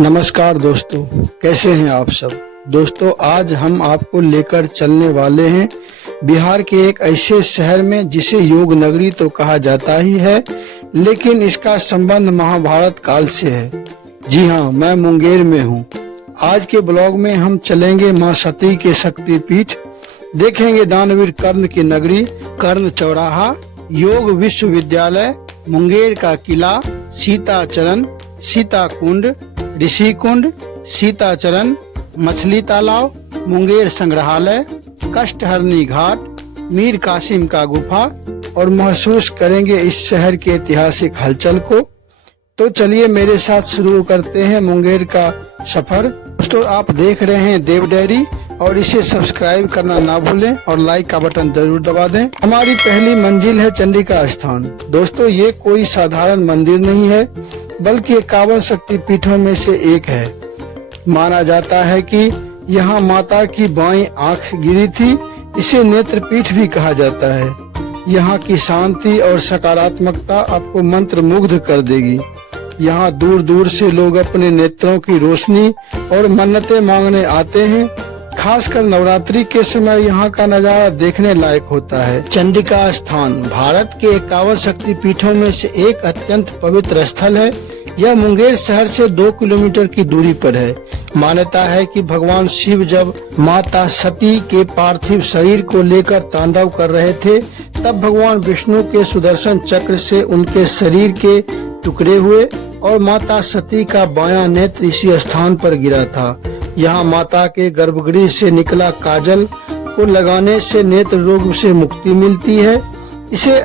नमस्कार दोस्तों, कैसे हैं आप सब। दोस्तों, आज हम आपको लेकर चलने वाले हैं बिहार के एक ऐसे शहर में जिसे योग नगरी तो कहा जाता ही है, लेकिन इसका संबंध महाभारत काल से है। जी हाँ, मैं मुंगेर में हूँ। आज के ब्लॉग में हम चलेंगे माँ सती के शक्तिपीठ, देखेंगे दानवीर कर्ण की नगरी, कर्ण चौराहा, योग विश्वविद्यालय, मुंगेर का किला, सीता चरण, सीता कुंड, ऋषि कुंड, सीता चरण, मछली तालाब, मुंगेर संग्रहालय, कष्टहरणी घाट, मीर कासिम का गुफा और महसूस करेंगे इस शहर के ऐतिहासिक हलचल को। तो चलिए मेरे साथ शुरू करते हैं मुंगेर का सफर। दोस्तों, आप देख रहे हैं देव डायरी और इसे सब्सक्राइब करना ना भूलें और लाइक का बटन जरूर दबा दें। हमारी पहली मंजिल है चंडिका स्थान। दोस्तों, ये कोई साधारण मंदिर नहीं है, बल्कि 51 शक्तिपीठों में से एक है। माना जाता है कि यहाँ माता की बाईं आंख गिरी थी। इसे नेत्रपीठ भी कहा जाता है। यहाँ की शांति और सकारात्मकता आपको मंत्र मुग्ध कर देगी। यहाँ दूर दूर से लोग अपने नेत्रों की रोशनी और मन्नतें मांगने आते हैं। खासकर नवरात्रि के समय यहाँ का नजारा देखने लायक होता है। चंडिका स्थान भारत के 51 शक्तिपीठों में से एक अत्यंत पवित्र स्थल है। यह मुंगेर शहर से 2 किलोमीटर की दूरी पर है। मान्यता है कि भगवान शिव जब माता सती के पार्थिव शरीर को लेकर तांडव कर रहे थे, तब भगवान विष्णु के सुदर्शन चक्र से उनके शरीर के टुकड़े हुए और माता सती का बायां नेत्र इसी स्थान पर गिरा था। यहाँ माता के गर्भगृह से निकला काजल को लगाने से नेत्र रोग से मुक्ति मिलती है। इसे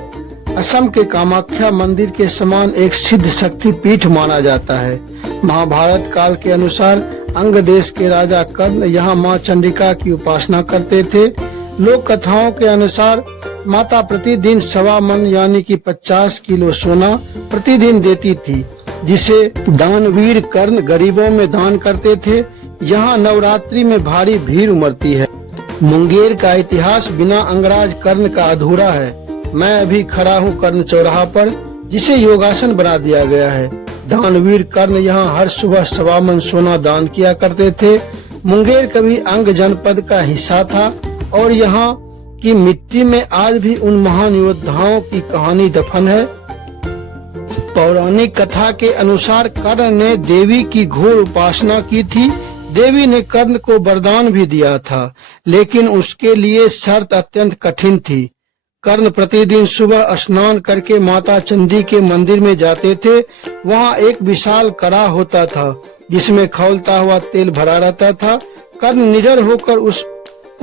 असम के कामाख्या मंदिर के समान एक सिद्ध शक्ति पीठ माना जाता है। महाभारत काल के अनुसार अंग देश के राजा कर्ण यहाँ माँ चंडिका की उपासना करते थे। लोक कथाओं के अनुसार माता प्रतिदिन 1.25 मन यानी कि 50 किलो सोना प्रतिदिन देती थी, जिसे दानवीर कर्ण गरीबों में दान करते थे। यहाँ नवरात्रि में भारी भीड़ उमड़ती है। मुंगेर का इतिहास बिना अंगराज कर्ण का अधूरा है। मैं अभी खड़ा हूँ कर्ण चौराहा पर, जिसे योगासन बना दिया गया है। दानवीर कर्ण यहाँ हर सुबह 1.25 मन सोना दान किया करते थे। मुंगेर कभी अंग जनपद का हिस्सा था और यहाँ की मिट्टी में आज भी उन महान योद्धाओं की कहानी दफन है। पौराणिक कथा के अनुसार कर्ण ने देवी की घोर उपासना की थी। देवी ने कर्ण को वरदान भी दिया था, लेकिन उसके लिए शर्त अत्यंत कठिन थी। कर्ण प्रतिदिन सुबह स्नान करके माता चंडी के मंदिर में जाते थे। वहाँ एक विशाल कड़ा होता था, जिसमें खौलता हुआ तेल भरा रहता था। कर्ण निडर होकर उस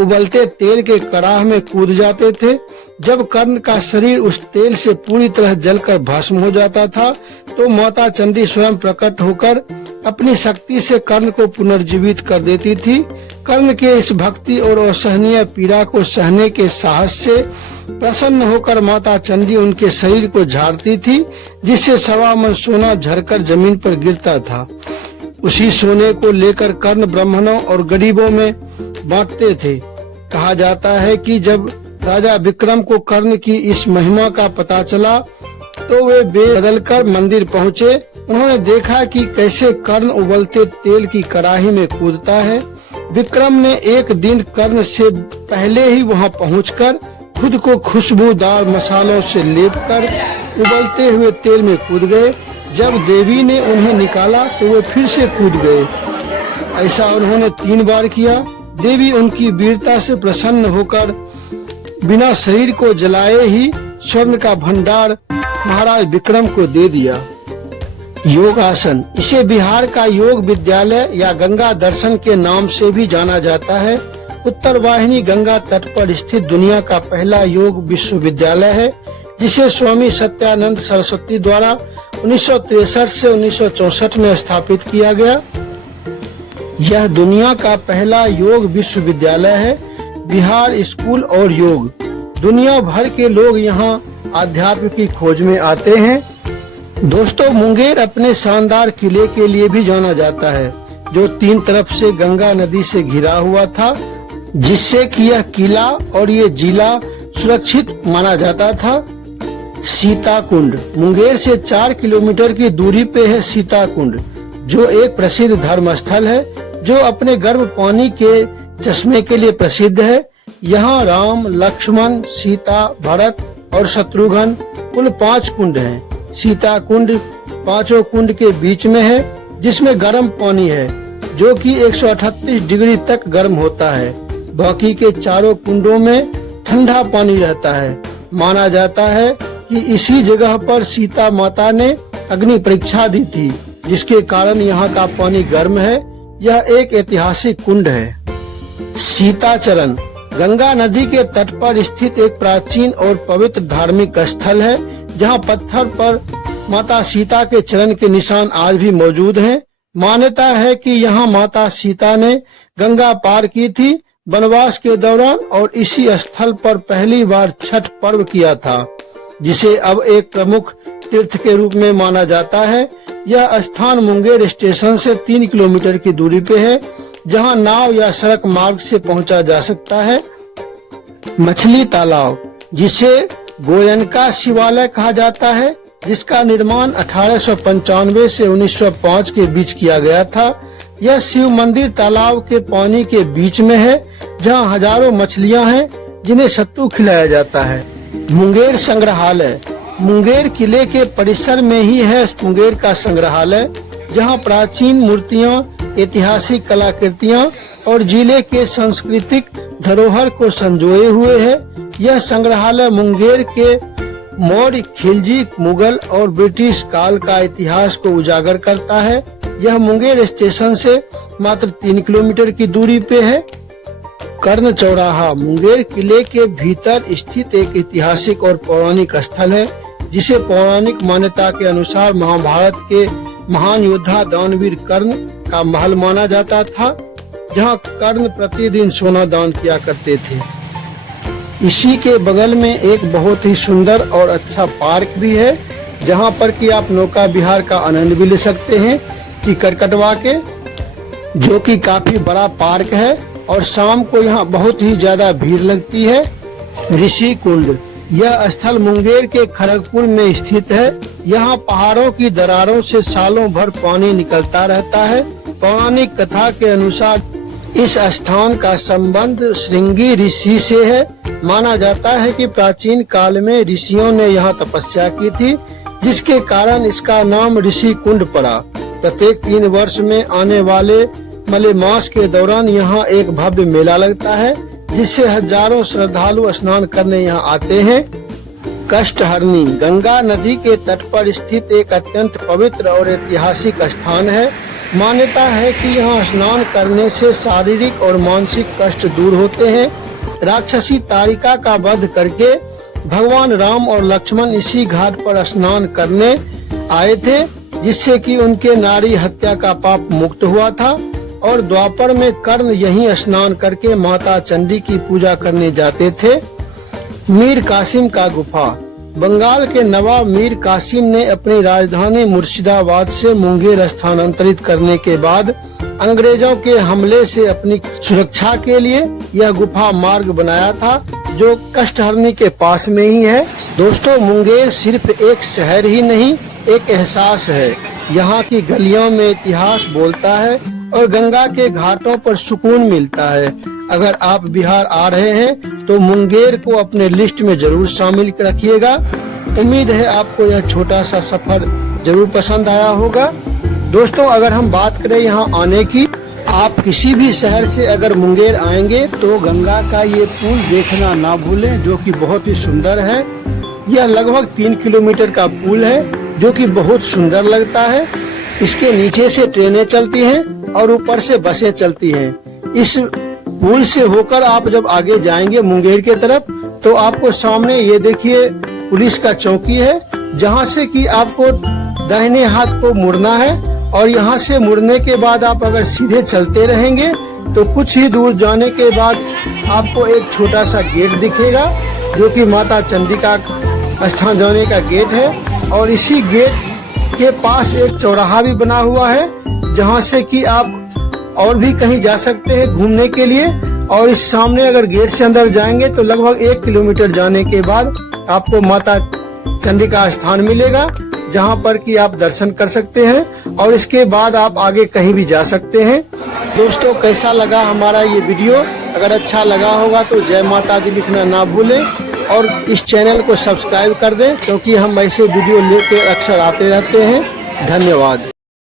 उबलते तेल के कड़ाह में कूद जाते थे। जब कर्ण का शरीर उस तेल से पूरी तरह जलकर भस्म हो जाता था, तो माता चंडी स्वयं प्रकट होकर अपनी शक्ति से कर्ण को पुनर्जीवित कर देती थी। कर्ण के इस भक्ति और असहनीय पीड़ा को सहने के साहस से प्रसन्न होकर माता चंडी उनके शरीर को झाड़ती थी, जिससे 1.25 मन सोना झरकर जमीन पर गिरता था। उसी सोने को लेकर कर्ण ब्राह्मणों और गरीबों में बांटते थे। कहा जाता है कि जब राजा विक्रम को कर्ण की इस महिमा का पता चला, तो वे बदलकर मंदिर पहुँचे। उन्होंने देखा कि कैसे कर्ण उबलते तेल की कड़ाही में कूदता है। विक्रम ने एक दिन कर्ण से पहले ही वहां पहुंचकर खुद को खुशबूदार मसालों से लेपकर उबलते हुए तेल में कूद गए। जब देवी ने उन्हें निकाला तो वे फिर से कूद गए। ऐसा उन्होंने 3 बार किया। देवी उनकी वीरता से प्रसन्न होकर बिना शरीर को जलाए ही स्वर्ण का भंडार महाराज विक्रम को दे दिया। योगासन, इसे बिहार का योग विद्यालय या गंगा दर्शन के नाम से भी जाना जाता है। उत्तर वाहिनी गंगा तट पर स्थित दुनिया का पहला योग विश्वविद्यालय है, जिसे स्वामी सत्यानंद सरस्वती द्वारा 1963 से 1964 में स्थापित किया गया। यह दुनिया का पहला योग विश्वविद्यालय है। बिहार स्कूल और योग, दुनिया भर के लोग यहाँ आध्यात्म की खोज में आते हैं। दोस्तों, मुंगेर अपने शानदार किले के लिए भी जाना जाता है, जो 3 तरफ से गंगा नदी से घिरा हुआ था, जिससे कि यह किला और ये जिला सुरक्षित माना जाता था। सीता कुंड, मुंगेर से 4 किलोमीटर की दूरी पे है सीता कुंड, जो एक प्रसिद्ध धर्म स्थल है, जो अपने गर्म पानी के चश्मे के लिए प्रसिद्ध है। यहाँ राम, लक्ष्मण, सीता, भरत और शत्रुघ्न कुल 5 कुंड हैं। सीता कुंड 5 कुंड के बीच में है, जिसमें गर्म पानी है जो कि 138 डिग्री तक गर्म होता है। बाकी के 4 कुंडों में ठंडा पानी रहता है। माना जाता है कि इसी जगह पर सीता माता ने अग्नि परीक्षा दी थी, जिसके कारण यहाँ का पानी गर्म है। यह एक ऐतिहासिक कुंड है। सीताचरण गंगा नदी के तट पर स्थित एक प्राचीन और पवित्र धार्मिक स्थल है, जहाँ पत्थर पर माता सीता के चरण के निशान आज भी मौजूद हैं। मान्यता है कि यहाँ माता सीता ने गंगा पार की थी वनवास के दौरान, और इसी स्थल पर पहली बार छठ पर्व किया था, जिसे अब एक प्रमुख तीर्थ के रूप में माना जाता है। यह स्थान मुंगेर स्टेशन से 3 किलोमीटर की दूरी पे है, जहां नाव या सड़क मार्ग से पहुंचा जा सकता है। मछली तालाब, जिसे गोयनका शिवालय कहा जाता है, जिसका निर्माण 1895 से 1905 के बीच किया गया था। यह शिव मंदिर तालाब के पानी के बीच में है, जहां हजारों मछलियां हैं जिन्हें सत्तू खिलाया जाता है। मुंगेर संग्रहालय मुंगेर किले के परिसर में ही है मुंगेर का संग्रहालय, जहां प्राचीन मूर्तियां, ऐतिहासिक कलाकृतियां और जिले के सांस्कृतिक धरोहर को संजोए हुए है। यह संग्रहालय मुंगेर के मौर्य, खिलजी, मुगल और ब्रिटिश काल का इतिहास को उजागर करता है। यह मुंगेर स्टेशन से मात्र 3 किलोमीटर की दूरी पे है। कर्ण चौराहा मुंगेर किले के भीतर स्थित एक ऐतिहासिक और पौराणिक स्थल है, जिसे पौराणिक मान्यता के अनुसार महाभारत के महान योद्धा दानवीर कर्ण का महल माना जाता था, जहां कर्ण प्रतिदिन सोना दान किया करते थे। इसी के बगल में एक बहुत ही सुंदर और अच्छा पार्क भी है, जहां पर कि आप नौका विहार का आनंद भी ले सकते हैं टिकट कटवा के, जो कि काफी बड़ा पार्क है और शाम को यहाँ बहुत ही ज्यादा भीड़ लगती है। ऋषि कुंड यह स्थल मुंगेर के खड़गपुर में स्थित है। यहाँ पहाड़ों की दरारों से सालों भर पानी निकलता रहता है। पौराणिक कथा के अनुसार इस स्थान का संबंध श्रृंगी ऋषि से है। माना जाता है कि प्राचीन काल में ऋषियों ने यहाँ तपस्या की थी, जिसके कारण इसका नाम ऋषि कुंड पड़ा। प्रत्येक 3 वर्ष में आने वाले मलेमास के दौरान यहाँ एक भव्य मेला लगता है, जिससे हजारों श्रद्धालु स्नान करने यहाँ आते हैं। कष्टहरणी गंगा नदी के तट पर स्थित एक अत्यंत पवित्र और ऐतिहासिक स्थान है। मान्यता है कि यहाँ स्नान करने से शारीरिक और मानसिक कष्ट दूर होते हैं। राक्षसी तारिका का वध करके भगवान राम और लक्ष्मण इसी घाट पर स्नान करने आए थे, जिससे कि उनके नारी हत्या का पाप मुक्त हुआ था। और द्वापर में कर्ण यहीं स्नान करके माता चंडी की पूजा करने जाते थे। मीर कासिम का गुफा बंगाल के नवाब मीर कासिम ने अपनी राजधानी मुर्शिदाबाद से मुंगेर स्थानांतरित करने के बाद अंग्रेजों के हमले से अपनी सुरक्षा के लिए यह गुफा मार्ग बनाया था, जो कष्टहरणी के पास में ही है। दोस्तों, मुंगेर सिर्फ एक शहर ही नहीं, एक एहसास है। यहाँ की गलियों में इतिहास बोलता है और गंगा के घाटों पर सुकून मिलता है। अगर आप बिहार आ रहे हैं तो मुंगेर को अपने लिस्ट में जरूर शामिल रखिएगा। उम्मीद है आपको यह छोटा सा सफर जरूर पसंद आया होगा। दोस्तों, अगर हम बात करें यहाँ आने की, आप किसी भी शहर से अगर मुंगेर आएंगे तो गंगा का ये पुल देखना ना भूलें, जो कि बहुत ही सुंदर है। यह लगभग 3 किलोमीटर का पुल है, जो कि बहुत सुंदर लगता है। इसके नीचे से ट्रेनें चलती हैं और ऊपर से बसें चलती हैं। इस पुल से होकर आप जब आगे जाएंगे मुंगेर के तरफ, तो आपको सामने ये देखिए पुलिस का चौकी है, जहाँ से कि आपको दाहिने हाथ को मुड़ना है। और यहाँ से मुड़ने के बाद आप अगर सीधे चलते रहेंगे तो कुछ ही दूर जाने के बाद आपको एक छोटा सा गेट दिखेगा, जो कि माता चंडिका स्थान जाने का गेट है। और इसी गेट के पास एक चौराहा भी बना हुआ है, जहाँ से कि आप और भी कहीं जा सकते हैं घूमने के लिए। और इस सामने अगर गेट से अंदर जाएंगे तो लगभग 1 किलोमीटर जाने के बाद आपको माता चंडिका स्थान मिलेगा, जहां पर कि आप दर्शन कर सकते हैं और इसके बाद आप आगे कहीं भी जा सकते हैं। दोस्तों कैसा लगा हमारा ये वीडियो? अगर अच्छा लगा होगा तो जय माता दी लिखना ना भूलें और इस चैनल को सब्सक्राइब कर दें, क्योंकि हम ऐसे वीडियो लेकर अक्सर आते रहते हैं। धन्यवाद।